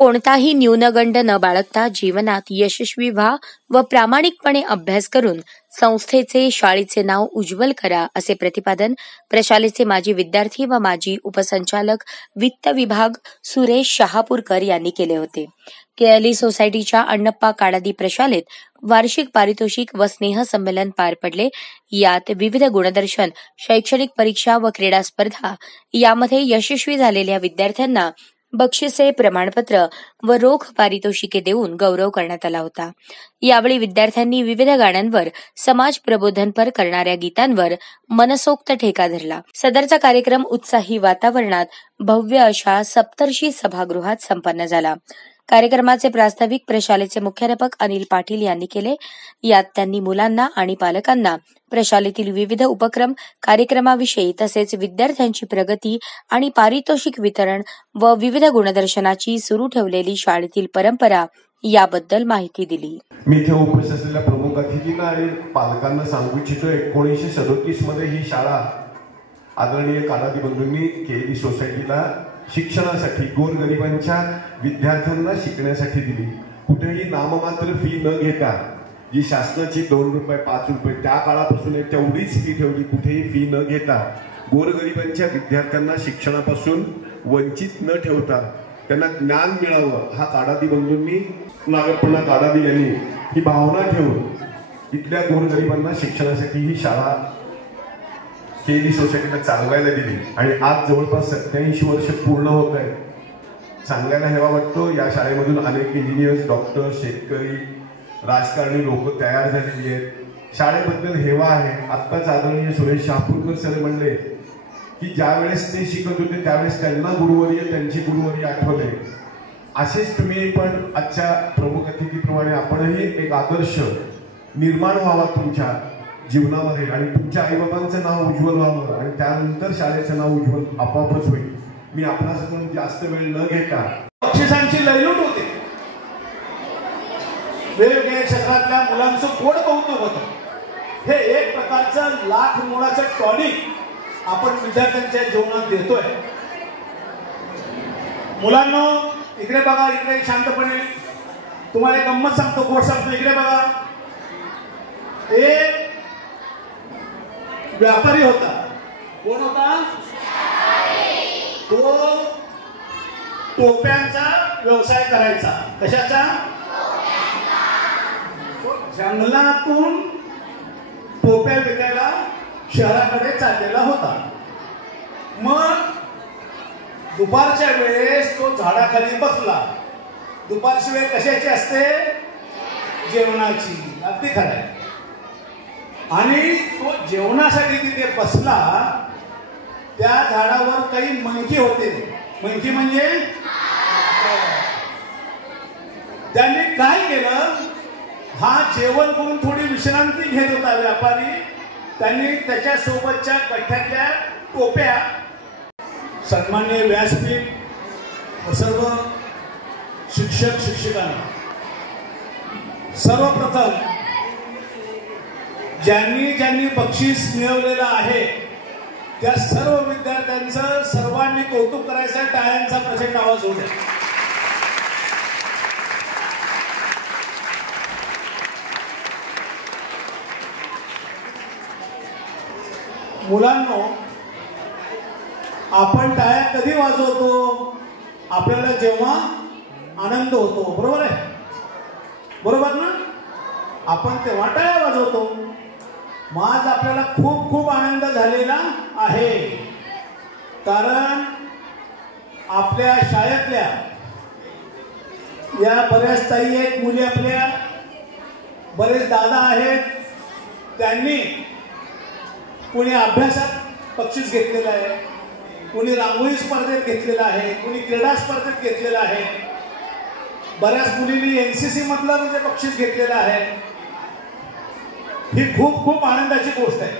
कोणताही न्यूनगंड न बाळगता जीवनात यशस्वी व्हा व प्रामाणिकपणे अभ्यास करून संस्थेचे शाळेचे नाव उज्ज्वल करा, असे प्रतिपादन प्रशालेचे माजी विद्यार्थी व माजी उपसंचालक वित्त विभाग सुरेश शहापूरकर यांनी केले होते. केएलई सोसायटीच्या अण्णप्पा काडादी प्रशालेत वार्षिक पारितोषिक व स्नेह संमेलन पार पडले. यात विविध गुणदर्शन, शैक्षणिक परीक्षा व क्रीडा स्पर्धा यामध्ये यशस्वी झालेल्या विद्यार्थ्यांना बक्षिसे, प्रमाणपत्र व रोख पारितोषिके देऊन गौरव करण्यात आला होता. यावेळी विद्यार्थ्यांनी विविध गाण्यांवर, समाज प्रबोधनपर करणाऱ्या गीतांवर मनसोक्त ठेका धरला. सदरचा कार्यक्रम उत्साही वातावरणात भव्य अशा सप्तर्षी सभागृहात संपन्न झाला. कार्यक्रमाचे प्रास्ताविक प्रशालेचे मुख्याध्यापक अनिल पाटील यांनी केले. यात त्यांनी मुलांना आणि पालकांना प्रशालेतील विविध उपक्रम, कार्यक्रमाविषयी तसेच विद्यार्थ्यांची प्रगती आणि पारितोषिक वितरण व विविध गुणदर्शनाची सुरू ठेवलेली शाळेतील परंपरा याबद्दल माहिती दिली. मी इथे उपस्थित असलेल्या प्रमुख अतिथींना आणि पालकांना सांगू इच्छितो, 1937 मध्ये ही शाळा आदरणीय काडादी बंधूंनी केएलई सोसायटीला शिक्षणासाठी, गोरगरिबांच्या विद्यार्थ्यांना शिकण्यासाठी दिली. कुठेही नाममात्र फी न घेता, जी शासनाची 2 रुपये 5 रुपये त्या काळापासून तेवढीच फी ठेवली, कुठेही फी न घेता गोरगरिबांच्या विद्यार्थ्यांना शिक्षणापासून वंचित न ठेवता त्यांना ज्ञान मिळावं, हा काडादी बंधूंनी, नागप्पा काडादी यांनी ही भावना ठेवून इथल्या गोरगरिबांना शिक्षणासाठी ही शाळा केएलई सोसायटीला चालवायला दिली. आणि आज जवळपास 87 वर्ष पूर्ण होत आहे. सांगायला हेवा वाटतो, या शाळेमधून अनेक इंजिनियर्स, डॉक्टर, शेतकरी, राजकारणी लोक तयार झालेली आहेत. शाळेबद्दल हेवा आहे. आत्ताच आदरणीय सुरेश शहापूरकर सर म्हणले की ज्यावेळेस ते शिकत होते त्यावेळेस त्यांना गुरुवर्य, त्यांची गुरुवर्य आठवले. असेच तुम्ही पण आजच्या प्रमुख अतिथीप्रमाणे आपणही एक आदर्श निर्माण व्हावा तुमच्या जीवनामध्ये आणि तुमच्या आईबाबांचं नाव उज्ज्वल व्हावं आणि त्यानंतर शाळेचं नाव उज्ज्वल आपोआपच होईल. मी आपणाकडून जास्त वेळ न घेता, बक्षिसांची लयलूट होते, वेगवेगळ्या क्षेत्रातल्या मुलांचं गोड कौतुक होतं. हे एक प्रकारचं लाख मोलाचं टॉनिक आपण विद्यार्थ्यांच्या जीवनात देतोय. मुलांनो, इकडे बघा, इकडे शांतपणे तुम्हाला एक गंमत सांगतो, गोड सांगतो. इकडे बघा, एक व्यापारी होता. कोण होता? तो टोप्यांचा व्यवसाय करायचा. कशाचा? जंगलातून टोप्या विकायला शहराकडे चाललेला होता. मग दुपारच्या वेळेस तो झाडाखाली बसला. दुपारची वेळ कशाची असते? जेवणाची. अगदी खरं आहे. आणि तो जेवणासाठी तिथे बसला. त्या झाडावर काही मंकी होते. मंकी म्हणजे त्यांनी काय केलं, हा जेवण करून थोडी विश्रांती घेत होता व्यापारी. त्यांनी त्याच्या सोबतच्या गठ्ठ्यातल्या टोप्या, सन्माननीय व्यासपीठ व सर्व शिक्षक शिक्षिकांना, सर्वप्रथम ज्यांनी ज्यांनी बक्षीस मिळवलेलं आहे त्या सर्व विद्यार्थ्यांचं सर्वांनी कौतुक करायचं. टाळ्यांचा प्रचंड आवाज होऊ द्या. मुलांनो, आपण टाळ्या कधी वाजवतो? आपल्याला जेव्हा आनंद होतो. बरोबर आहे? बरोबर ना? आपण तेव्हा टाळ्या वाजवतो. मग आज आपल्याला खूप खूप आनंद झालेला आहे, कारण आपल्या शाळेतल्या या बऱ्याच ताई आहेत, मुली आपल्या, बरेच दादा आहेत. त्यांनी कुणी अभ्यासात बक्षीस घेतलेलं आहे, कुणी रांगोळी स्पर्धेत घेतलेलं आहे, कुणी क्रीडा स्पर्धेत घेतलेलं आहे. बऱ्याच मुलींनी एनसीसी मधलं म्हणजे बक्षीस घेतलेलं आहे. ही खूप खूप आनंदाची गोष्ट आहे.